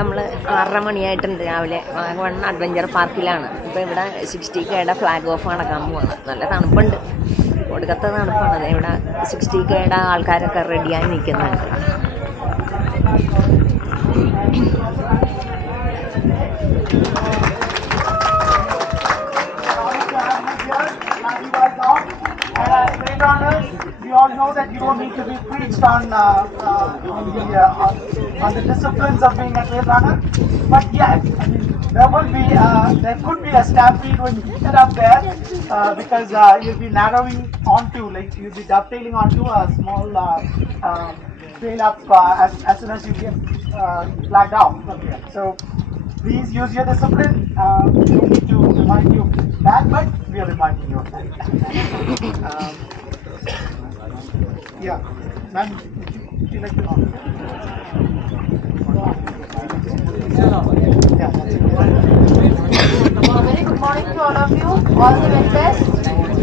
നമ്മൾ 6:30 മണിയായിട്ടുണ്ട് രാവിലെ. വാഗമൺ അഡ്വഞ്ചർ പാർക്കിലാണ്. ഇപ്പോൾ ഇവിടെ 60Kയുടെ ഫ്ലാഗ് ഓഫ് നടക്കാൻ പോവാണ്. നല്ല തണുപ്പുണ്ട്, ഒടുക്കത്തെ തണുപ്പാണ്. ഇവിടെ 60Kയുടെ ആൾക്കാരൊക്കെ റെഡിയായി നിൽക്കുന്നുണ്ട്. We all know that you don't need to be preached on the disciplines of being a trail runner, but yes, I mean, there could be a stampede when you get up there because you'll be narrowing onto, like you'll be dovetailing onto a small trail up as soon as you get flagged out from here. So please use your discipline. We don't need to remind you of that, but we are reminding you of that. Yeah, ma'am, would you like to know? Yeah, that's it. Very good morning to all of you. All the very best.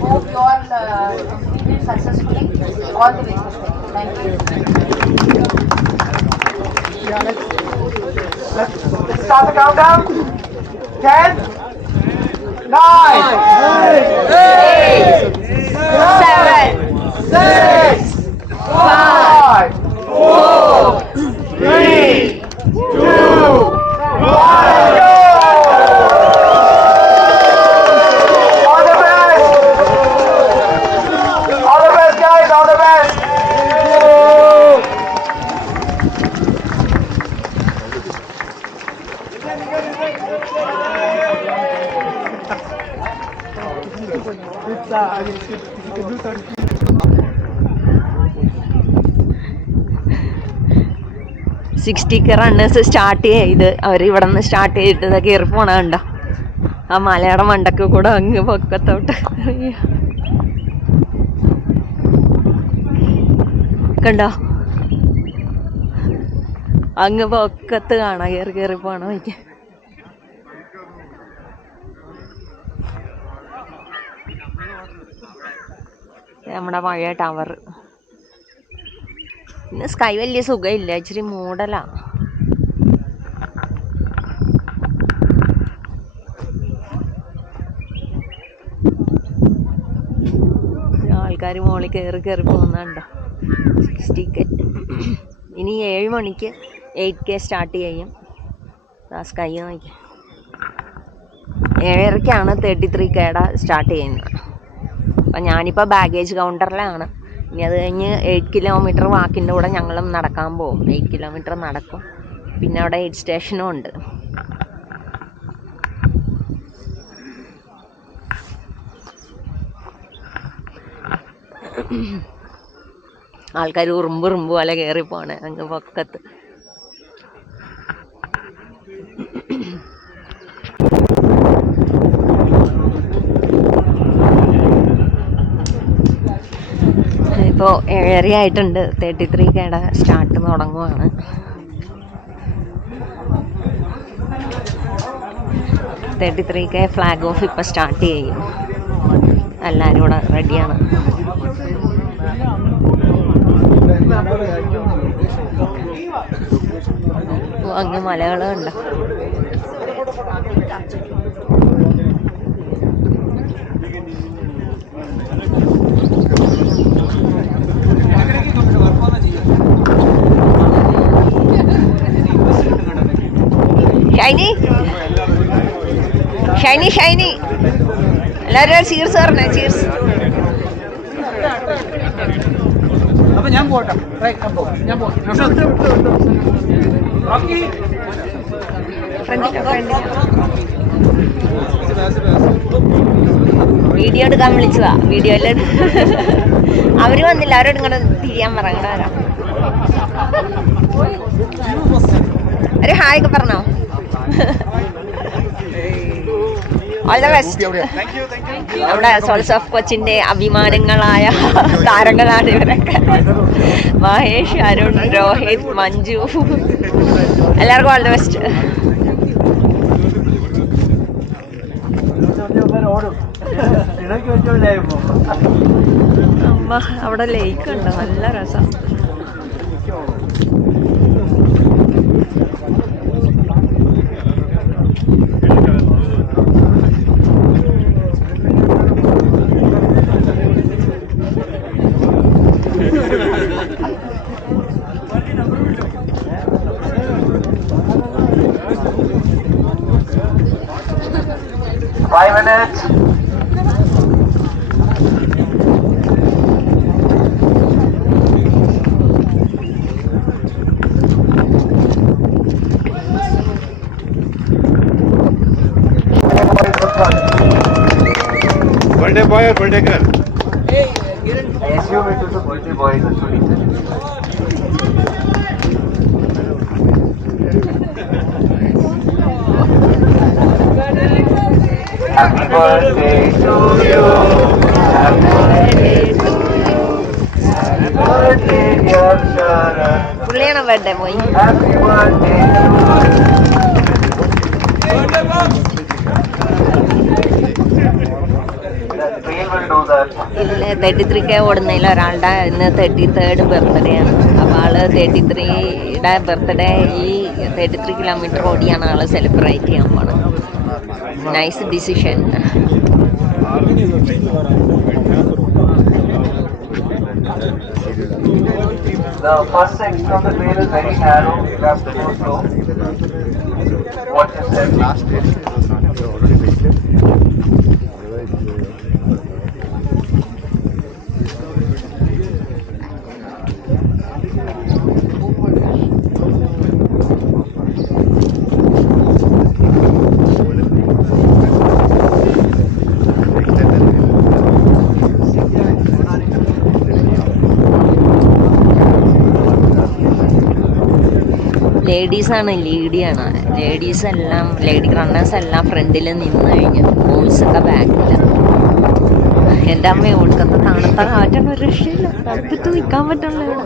Hope you all completed successfully. All the very best. Thank you. Yeah, let's start the countdown. 10, 9, 8, 7, 6, 5, 4, 3, 2, 1, go! All the best! All the best, guys! All the best! It's 60K runners start ചെയ്ത് അവർ ഇവിടെ നിന്ന് start ചെയ്തിട്ട് കയറി പോണ കണ്ടോ? ആ മലയുടെ മണ്ടക്ക് കൂടെ അങ്ങ് പൊക്കത്തോട്ട് കണ്ടോ? അങ്ങ് പൊക്കത്ത് കാണാം കയറി പോണ വയ്ക്ക. നമ്മുടെ പഴയ ടവർ. ഇന്ന് സ്കൈ വലിയ സുഖമില്ല, ഇച്ചിരി മൂടലാ. ആൾക്കാർ മോളിൽ കയറി പോകുന്നുണ്ടോ? 60K. ഇനി 7 മണിക്ക് 8K സ്റ്റാർട്ട് ചെയ്യും. സ്കൈ നോക്കി 7:30ക്കാണ് 33Kയുടെ സ്റ്റാർട്ട് ചെയ്യുന്നത്. അപ്പം ഞാനിപ്പോൾ ബാഗേജ് കൗണ്ടറിലാണ്. ഇനി അത് കഴിഞ്ഞ് 8 കിലോമീറ്റർ വാക്കിൻ്റെ കൂടെ ഞങ്ങളും നടക്കാൻ പോകും. 8 കിലോമീറ്റർ നടക്കും. പിന്നെ അവിടെ എയ്ഡ് സ്റ്റേഷനും ഉണ്ട്. ആൾക്കാർ ഉറുമ്പ് പോലെ കയറി പോണേ അങ്ങ് പൊക്കത്ത്. ഇപ്പോൾ 7:30 ആയിട്ടുണ്ട്. 33Kയുടെ സ്റ്റാർട്ട് തുടങ്ങുവാണ്. ഫ്ലാഗ് ഓഫ് ഇപ്പോൾ സ്റ്റാർട്ട് ചെയ്യും. എല്ലാവരും ഇവിടെ റെഡിയാണ്. അങ്ങ് മലകളുണ്ട്. ഷൈനി എല്ലാവരും ചീർസ് പറഞ്ഞേ. ചീർസ്. അപ്പൊ ഞാൻ പോട്ടെ. വീഡിയോ എടുക്കാൻ വിളിച്ചതാ. വീഡിയോയില് അവര് വന്നില്ല. അവരോട് ഇങ്ങോട്ട് തിരിയാൻ പറയണ വരാം. ഒരു ഹായ് ഒക്കെ പറഞ്ഞോ? All the best. നമ്മുടെ സോൾസ് ഓഫ് കൊച്ചിന്റെ അഭിമാനങ്ങളായ താരങ്ങളാണ് ഇവരൊക്കെ. മഹേഷ്, അരുൺ, രോഹിത്, മഞ്ജു, എല്ലാവർക്കും ഓൾ ദ ബെസ്റ്റ്. അമ്മ അവിടെ ലേക്ക് ഉണ്ട്, നല്ല രസം. 5 minutes. Birthday boy or birthday girl? I assume it is a birthday boy actually. Happy birthday to you. Happy birthday to you. Happy birthday dear Sharan. പുള്ളിയാണോ ബർത്ത്ഡേ പോയി? Happy birthday to you. The train will do that. ഇന്ന് 33K ഓടുന്നതിൽ ഒരാളുടെ ഇന്ന് 33rd birthday ആണ്. അപ്പോൾ ആള് 33യുടെ birthday ഈ 33 kilometre ഓടിയാണ് ആള് സെലിബ്രേറ്റ് ചെയ്യാൻ പോണത്. Nice decision. The first section of the trail is very narrow. You have to go slow. Watch your step. ലേഡീസാണ് ലീഡ് ചെയ്യണം. ലേഡി റണ്ണേഴ്സ് എല്ലാം ഫ്രണ്ടിൽ നിന്ന് കഴിഞ്ഞു, ബോയ്സൊക്കെ ബാക്കിൽ. എൻ്റെ അമ്മ ഓടുക്കത്തെ തണുത്ത കാറ്റാണ്, ഒരു രക്ഷയില്ല, തണുത്തിട്ട് നിൽക്കാൻ പറ്റുള്ള ഇവിടെ.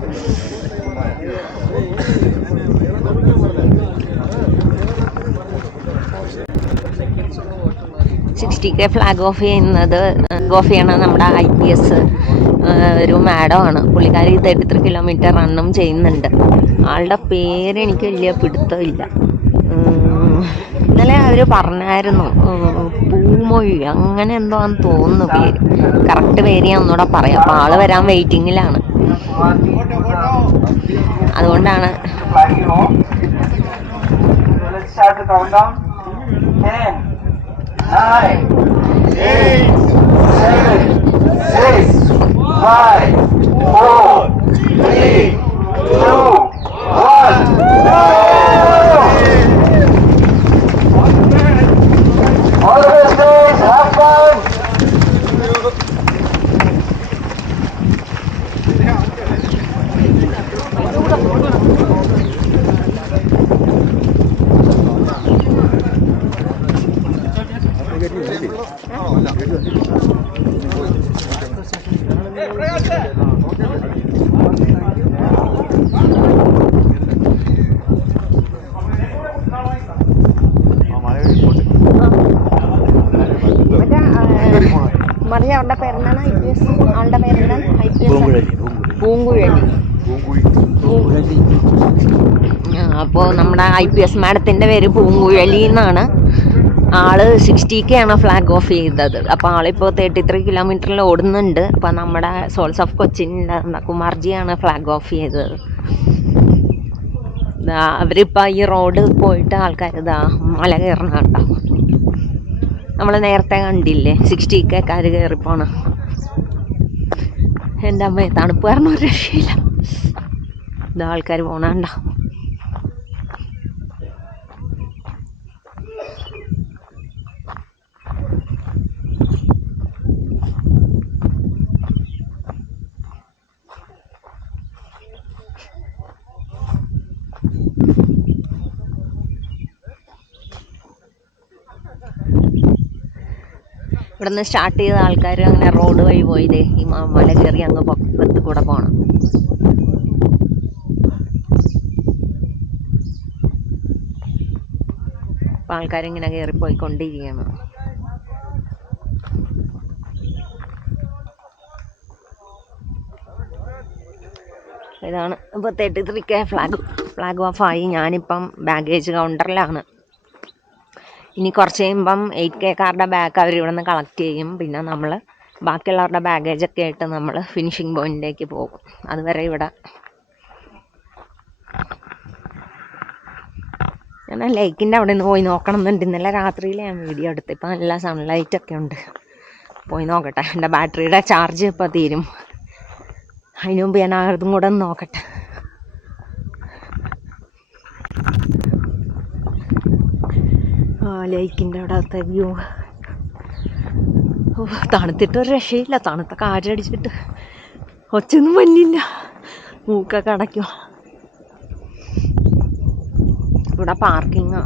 60K ഫ്ലാഗ് ഓഫ് ചെയ്യണത് നമ്മുടെ IPS ഒരു മാഡമാണ്. പുള്ളിക്കാരി 33 കിലോമീറ്റർ റണ്ണും ചെയ്യുന്നുണ്ട്. ആളുടെ പേര് എനിക്ക് വലിയ പിടുത്തമില്ല. ഇന്നലെ അവർ പറഞ്ഞായിരുന്നു, പൂമൊഴി അങ്ങനെ എന്തോ ആണെന്ന് തോന്നുന്നു പേര്. കറക്റ്റ് പേര് ഞാൻ ഒന്നുകൂടെ പറയാം. അപ്പോൾ ആള് വരാൻ വെയിറ്റിങ്ങിലാണ്, അതുകൊണ്ടാണ്. Let's start the countdown. 10, 9, 8, 7, 6, 5, 4, 3, 2, 1. All the best guys, have fun. Mariya അവളുടെ പേരെന്താണ്? IPS ആളുടെ പേരെന്താണ്? IPS പൂങ്കുഴലി. അപ്പോൾ നമ്മുടെ IPS മാഡത്തിൻ്റെ പേര് പൂങ്കുഴലി എന്നാണ്. ആള് 60K ആണ് ഫ്ലാഗ് ഓഫ് ചെയ്തത്. അപ്പോൾ ആളിപ്പോൾ 33 കിലോമീറ്ററിൽ ഓടുന്നുണ്ട്. അപ്പോൾ നമ്മുടെ സോൾസ് ഓഫ് കൊച്ചിൻ്റെ കുമാർജിയാണ് ഫ്ലാഗ് ഓഫ് ചെയ്തത്. അവരിപ്പോൾ ഈ റോഡ് പോയിട്ട് ആൾക്കാർ മല കയറണ കേട്ടോ. നമ്മൾ നേരത്തെ കണ്ടില്ലേ 60Kക്കാർ കയറിപ്പോണ. എൻ്റെ അമ്മ തണുപ്പ് കാരണം ഒരു രക്ഷയില്ല. ആൾക്കാർ പോണണ്ട. ഇവിടുന്ന് സ്റ്റാർട്ട് ചെയ്ത ആൾക്കാർ അങ്ങനെ റോഡ് വഴി പോയതേ ഈ മല കയറി അങ്ങ് പൊക്കത്ത് കൂടെ പോകണം. അപ്പം ആൾക്കാരിങ്ങനെ കയറിപ്പോയിക്കൊണ്ടിരിക്കുകയാണ്. ഇതാണ് ഇപ്പോൾ 33K ഫ്ലാഗ് ഓഫായി. ഞാനിപ്പം ബാഗേജ് കൗണ്ടറിലാണ്. ഇനി കുറച്ച് കഴിയുമ്പം 8Kക്കാരുടെ ബാഗ് അവർ ഇവിടെ നിന്ന് കളക്ട് ചെയ്യും. പിന്നെ നമ്മൾ ബാക്കിയുള്ളവരുടെ ബാഗേജൊക്കെ ആയിട്ട് നമ്മൾ ഫിനിഷിംഗ് പോയിന്റിലേക്ക് പോകും. അതുവരെ ഇവിടെ ഞാൻ അങ്ങനെ ലേക്കിൻ്റെ അവിടെ നിന്ന് പോയി നോക്കണം എന്നുണ്ട്. ഇന്നലെ രാത്രിയിൽ ഞാൻ വീഡിയോ എടുത്ത്. ഇപ്പം നല്ല സൺലൈറ്റൊക്കെ ഉണ്ട്. പോയി നോക്കട്ടെ. എൻ്റെ ബാറ്ററിയുടെ ചാർജ് ഇപ്പോൾ തീരും. അതിന് മുമ്പ് ഞാൻ അതും കൂടെ ഒന്ന് നോക്കട്ടെ. ലേക്കിൻ്റെ അവിടത്തെ വ്യൂ. തണുത്തിട്ടൊരു രക്ഷയില്ല. തണുത്ത കാറ്റടിച്ചിട്ട് ഒച്ചൊന്നും വന്നില്ല. മൂക്കൊക്കെ അടയ്ക്കും. ഇവിടെ പാർക്കിങ്ങാ.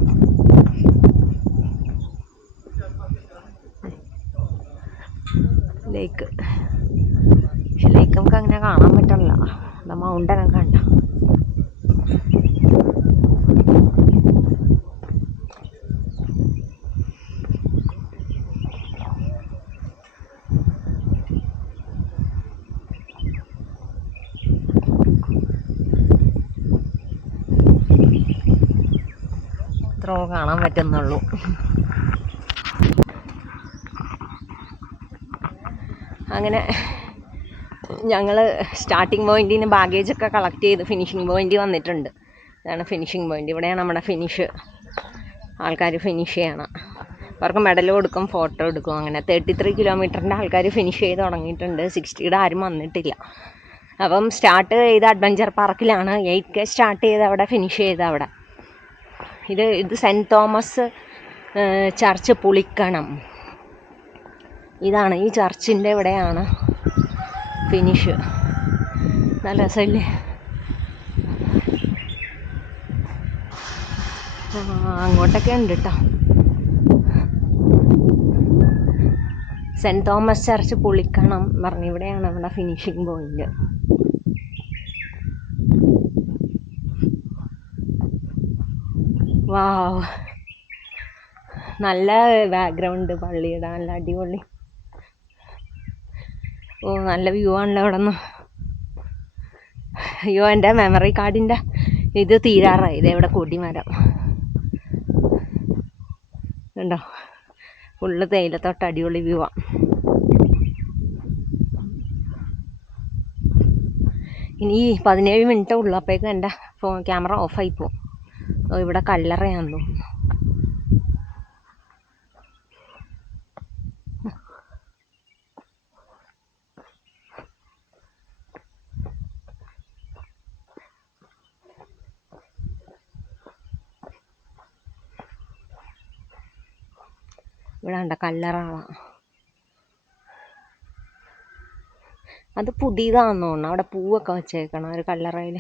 ലേക്ക്. പക്ഷെ ലേക്ക് നമുക്ക് അങ്ങനെ കാണാൻ പറ്റില്ല. ഇവിടെ മൗണ്ടനൊക്കെ കണ്ട. ഇത്രയോ കാണാൻ പറ്റുന്നുള്ളൂ. അങ്ങനെ ഞങ്ങൾ സ്റ്റാർട്ടിങ് പോയിൻറ്റിന് ബാഗേജൊക്കെ കളക്ട് ചെയ്ത് ഫിനിഷിംഗ് പോയിൻ്റ് വന്നിട്ടുണ്ട്. ഇതാണ് ഫിനിഷിംഗ് പോയിൻ്റ്. ഇവിടെയാണ് നമ്മുടെ ഫിനിഷ്. ആൾക്കാർ ഫിനിഷ് ചെയ്യണം. അവർക്ക് മെഡൽ കൊടുക്കും, ഫോട്ടോ എടുക്കും. അങ്ങനെ 33 കിലോമീറ്ററിൻ്റെ ആൾക്കാർ ഫിനിഷ് ചെയ്ത് തുടങ്ങിയിട്ടുണ്ട്. 60യുടെ ആരും വന്നിട്ടില്ല. അപ്പം സ്റ്റാർട്ട് ചെയ്ത അഡ്വഞ്ചർ പാർക്കിലാണ്. 8K സ്റ്റാർട്ട് ചെയ്ത് അവിടെ ഫിനിഷ് ചെയ്ത് അവിടെ. ഇത് സെൻറ്റ് തോമസ് ചർച്ച് പുളിക്കണം. ഇതാണ് ഈ ചർച്ചിൻ്റെ ഇവിടെയാണ് ഫിനിഷ്. നല്ല രസമില്ലേ? അങ്ങോട്ടൊക്കെ ഉണ്ട് കേട്ടോ. സെൻറ്റ് തോമസ് ചർച്ച് പുളിക്കണം പറഞ്ഞു. ഇവിടെയാണ് നമ്മുടെ ഫിനിഷിംഗ് പോയിന്റ്. വാവ്, നല്ല ബാക്ക്ഗ്രൗണ്ട് പള്ളിയുടെ. നല്ല അടിപൊളി. ഓ, നല്ല വ്യൂ ആണല്ലോ ഇവിടെ നിന്ന്. അയ്യോ, എൻ്റെ മെമ്മറി കാർഡിൻ്റെ ഇത് തീരാറായി. ഇത് ഇവിടെ കൊടിമരം ഉണ്ടോ? ഫുള്ള് തേയിലത്തോട്ട്. അടിപൊളി വ്യൂ ആണ്. ഇനി 17 മിനിറ്റേ ഉള്ളൂ. അപ്പോഴേക്കും എൻ്റെ ക്യാമറ ഓഫായി പോകും. ഇവിടെ കല്ലറയാന്ന് തോന്നുന്നു. ഇവിടെ ഉണ്ട് കല്ലറകളാണ്. അത് പുതിയതാണെന്ന് തോന്നുന്നു. അവിടെ പൂവൊക്കെ വെച്ചേക്കണം ഒരു കല്ലറയിൽ.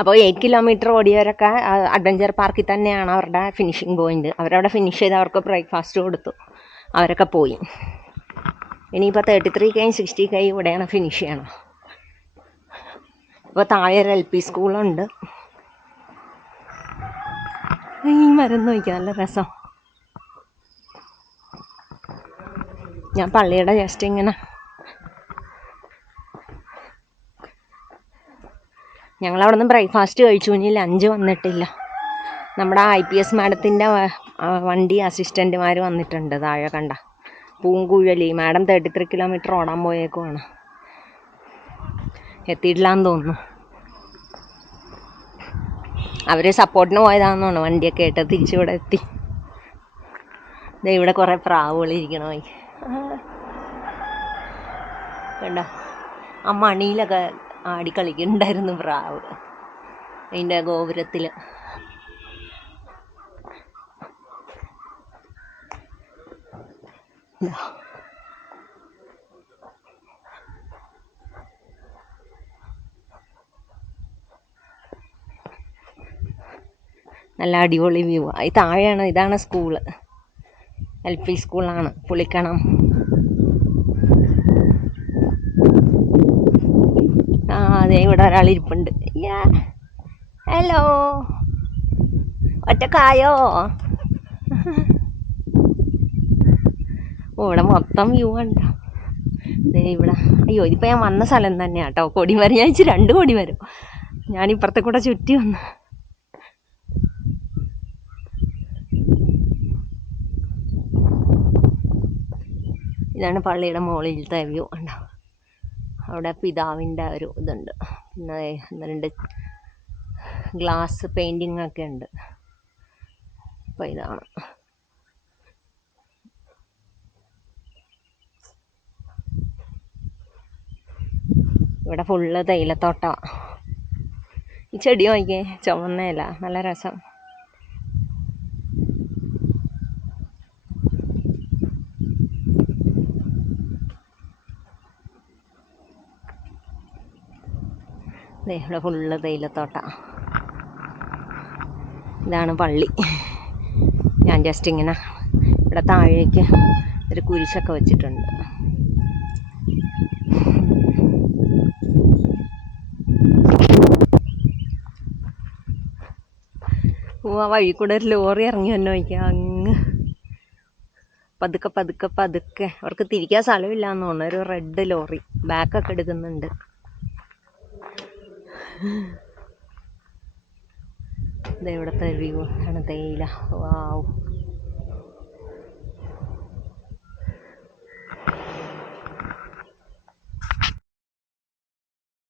അപ്പോൾ 8 കിലോമീറ്റർ ഓടിയവരൊക്കെ അഡ്വഞ്ചർ പാർക്കിൽ തന്നെയാണ് അവരുടെ ഫിനിഷിംഗ് പോയിന്റ്. അവരവിടെ ഫിനിഷ് ചെയ്ത് അവർക്ക് ബ്രേക്ക്ഫാസ്റ്റ് കൊടുത്തു. അവരൊക്കെ പോയി. ഇനിയിപ്പോൾ 33K 60K ഇവിടെയാണ് ഫിനിഷ് ചെയ്യണം. ഇപ്പോൾ താഴെ ഒരു LP സ്കൂളുണ്ട്. ഈ മരം നോക്കിയാൽ നല്ല രസം. ഞാൻ പള്ളിയുടെ ജസ്റ്റ് ഇങ്ങനെ ഞങ്ങളവിടെ നിന്ന് ബ്രേക്ക്ഫാസ്റ്റ് കഴിച്ചു. ഇനി ലഞ്ച് വന്നിട്ടില്ല. നമ്മുടെ IPS മാഡത്തിൻ്റെ വണ്ടി അസിസ്റ്റൻറ്റുമാർ വന്നിട്ടുണ്ട്. താഴെ കണ്ട പൂങ്കുഴലി മാഡം 33 കിലോമീറ്റർ ഓടാൻ പോയേക്കുവാണ്. എത്തിയിട്ടില്ലാന്ന് തോന്നുന്നു. അവർ സപ്പോർട്ടിന് പോയതാണെന്ന് തോന്നുന്നു. വണ്ടിയൊക്കെ ആയിട്ട് തിരിച്ചിവിടെ എത്തി. ഇവിടെ കുറേ പ്രാവുകളിരിക്കണോ കണ്ടോ? ആ മണിയിലൊക്കെ ആടിക്കളിക്കുന്നുണ്ടായിരുന്നു പ്രാവ് അതിൻ്റെ ഗോപുരത്തിൽ. നല്ല അടിപൊളി വ്യൂ. ഈ താഴെയാണ്. ഇതാണ് സ്കൂള്. LP സ്കൂളാണ് പുളിക്കണം. അതെ, ഇവിടെ ഒരാളിരിപ്പുണ്ട്. ഹലോ, ഒറ്റക്കായോ? ഓ, ഇവിടെ മൊത്തം വ്യൂ ഉണ്ട്. ഇവിടെ അയ്യോ, ഇതിപ്പോൾ ഞാൻ വന്ന സ്ഥലം തന്നെയാണ് കേട്ടോ. കൊടിമരം. ഞാൻ 2 കൊടിമരം. ഞാനിപ്പുറത്തെ കൂടെ ചുറ്റി വന്നു. ഇതാണ് പള്ളിയുടെ മുകളിലത്തെ വ്യൂ. ഉണ്ടോ? അവിടെ പിതാവിൻ്റെ ഒരു ഇതുണ്ട്. പിന്നെ 2 ഗ്ലാസ് പെയിൻറ്റിങ് ഒക്കെ ഉണ്ട്. അപ്പോൾ ഇതാണ്. ഇവിടെ ഫുള്ള് തേയിലത്തോട്ടമാണ്. ഈ ചെടി നോക്കിയേ, ചുവന്നയില, നല്ല രസം. ഇവിടെ ഫുള്ള് തേയിലത്തോട്ടമാണ്. ഇതാണ് പള്ളി. ഞാൻ ജസ്റ്റ് ഇങ്ങനെ ഇവിടെ താഴേക്ക് ഒരു കുരിശൊക്കെ വെച്ചിട്ടുണ്ട്. ആ വഴി കൂടെ ഒരു ലോറി ഇറങ്ങി വന്നെ നോക്കിയാൽ അങ്ങ് പതുക്കെ പതുക്കെ പതുക്കെ. അവർക്ക് തിരിക്കാൻ സ്ഥലമില്ല എന്ന് തോന്നുന്നു. ഒരു റെഡ് ലോറി ബാക്കൊക്കെ എടുക്കുന്നുണ്ട്. ഇത് ഇവിടുത്തെ വ്യൂ ആണ്. തേയില. വാവ്.